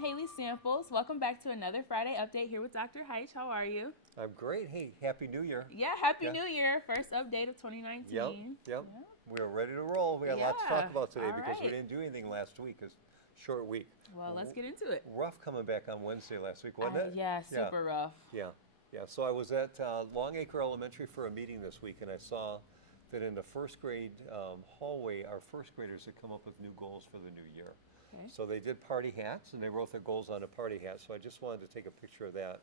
I'm Haley Samples. Welcome back to another Friday update here with Dr. Heich. How are you? I'm great. Hey, Happy New Year. Yeah, Happy New Year. First update of 2019. Yep. We're ready to roll. We got a lot to talk about today because we didn't do anything last week. It's a short week. Well, let's get into it. Rough coming back on Wednesday last week, wasn't it? Yeah, super rough. Yeah. So I was at Longacre Elementary for a meeting this week, and I saw that in the first grade hallway, our first graders had come up with new goals for the new year. Okay. So they did party hats, and they wrote their goals on a party hat. So I just wanted to take a picture of that.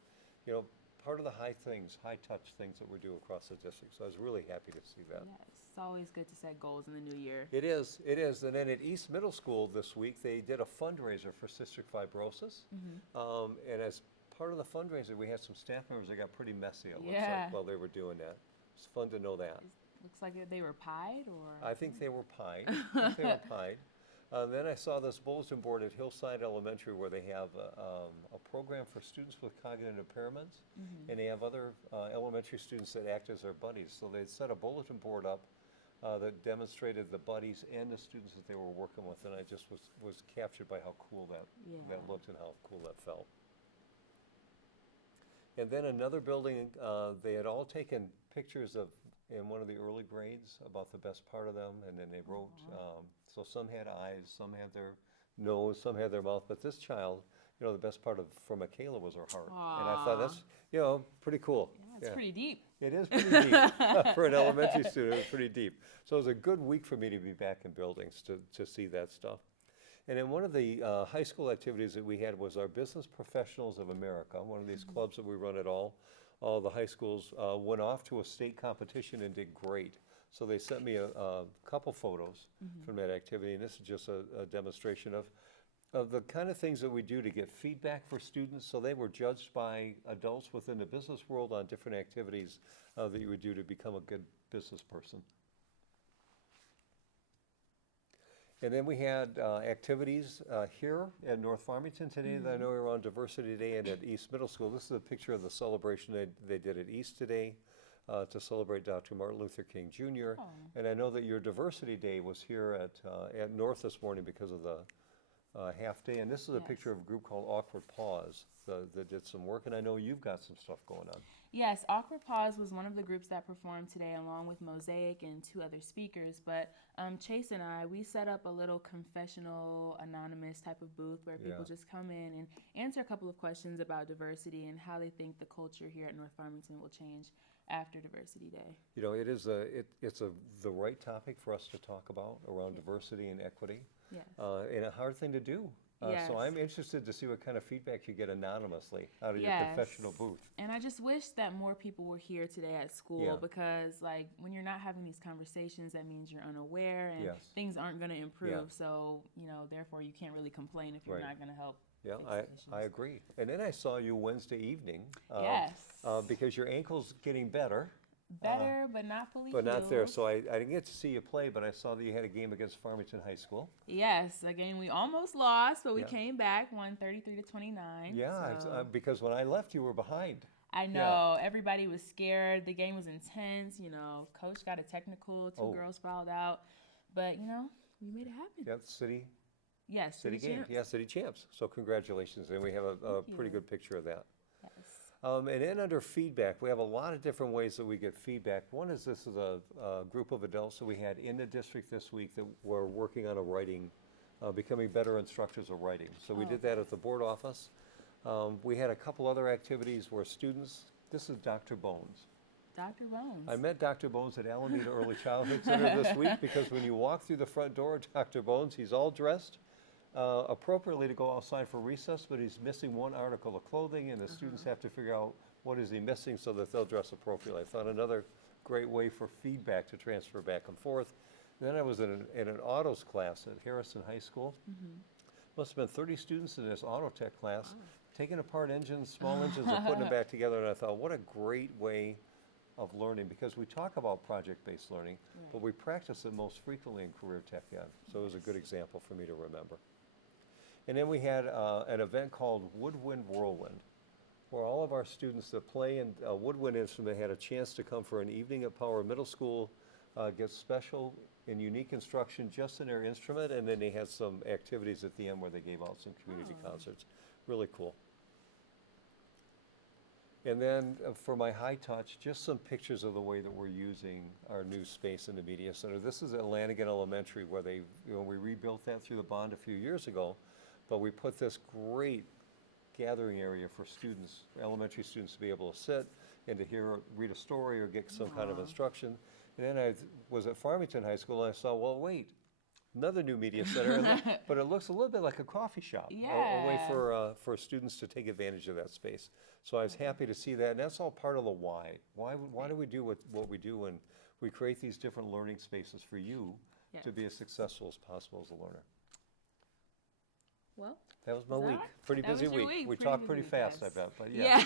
You know, part of the high touch things that we do across the district. So I was really happy to see that. Yeah, it's always good to set goals in the new year. It is. And then at East Middle School this week, they did a fundraiser for cystic fibrosis. And as part of the fundraiser, we had some staff members that got pretty messy, it looks like, while they were doing that. It's fun to know that. Looks like they were pied, or? I think they were pied. Then I saw this bulletin board at Hillside Elementary where they have a program for students with cognitive impairments, and they have other elementary students that act as their buddies. So they set a bulletin board up that demonstrated the buddies and the students that they were working with, and I just was captured by how cool that looked and how cool that felt. And then another building, they had all taken pictures of in one of the early grades about the best part of them, and then they wrote, so some had eyes, some had their nose, some had their mouth, but this child, the best part for Michaela was her heart. Aww. And I thought that's, pretty cool. Yeah, it's pretty deep. It is pretty deep. For an elementary student, it was pretty deep. So it was a good week for me to be back in buildings to see that stuff. And then one of the high school activities that we had was our Business Professionals of America, one of these clubs that we run at all the high schools, went off to a state competition and did great. So they sent me a couple photos from that activity, and this is just a demonstration of the kind of things that we do to get feedback for students. So they were judged by adults within the business world on different activities that you would do to become a good business person. And then we had activities here at North Farmington today that I know are on Diversity Day, and at East Middle School. This is a picture of the celebration they did at East today to celebrate Dr. Martin Luther King Jr. Oh. And I know that your Diversity Day was here at North this morning because of the half day. And this is a picture of a group called Awkward Pause that did some work, and I know you've got some stuff going on. Yes, Awkward Pause was one of the groups that performed today along with Mosaic and two other speakers, but Chase and I, we set up a little confessional, anonymous type of booth where people just come in and answer a couple of questions about diversity and how they think the culture here at North Farmington will change after Diversity Day. It is the right topic for us to talk about around diversity and equity. Yes. And a hard thing to do. So I'm interested to see what kind of feedback you get anonymously out of your confessional booth. And I just wish that more people were here today at school because when you're not having these conversations, that means you're unaware and things aren't going to improve. So, therefore you can't really complain if you're not going to help. Yeah, I agree. And then I saw you Wednesday evening. Because your ankle's getting better. But not fully But healed. not there. So I didn't get to see you play, but I saw that you had a game against Farmington High School. Yes, a game we almost lost, but we came back, won 33-29. Yeah, because when I left, you were behind. I know. Everybody was scared. The game was intense. Coach got a technical. Two girls fouled out. But, we made it happen. Yeah, city city game. champs. Yeah, city champs. So congratulations. And we have a pretty good picture of that. Yes. And then under feedback, we have a lot of different ways that we get feedback. One is this is a group of adults that we had in the district this week that were working on becoming better instructors of writing. So we did that at the board office. We had a couple other activities where students, this is Dr. Bones. Dr. Bones. I met Dr. Bones at Alameda Early Childhood Center this week because when you walk through the front door of Dr. Bones, he's all dressed appropriately to go outside for recess, but he's missing one article of clothing, and the students have to figure out what is he missing so that they'll dress appropriately. I thought another great way for feedback to transfer back and forth. And then I was in an autos class at Harrison High School. Must have been 30 students in this auto tech class, taking apart engines, small engines, and putting them back together, and I thought, what a great way of learning, because we talk about project-based learning, but we practice it most frequently in career tech ed. So it was a good example for me to remember. And then we had an event called Woodwind Whirlwind, where all of our students that play in woodwind instrument had a chance to come for an evening at Power Middle School, get special and unique instruction just in their instrument, and then they had some activities at the end where they gave out some community concerts. Really cool. And then for my high touch, just some pictures of the way that we're using our new space in the media center. This is at Lanigan Elementary where we rebuilt that through the bond a few years ago, but we put this great gathering area for students, elementary students, to be able to sit and to read a story or get some kind of instruction. And then I was at Farmington High School and I saw, well, wait, another new media center, but it looks a little bit like a coffee shop, a way for students to take advantage of that space. So I was happy to see that, and that's all part of the why. Why do we do what we do, and we create these different learning spaces for you to be as successful as possible as a learner. Well, that was my week. Pretty busy week. We talked pretty fast, I bet, but yeah.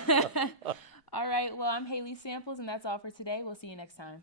All right, well, I'm Haley Samples, and that's all for today. We'll see you next time.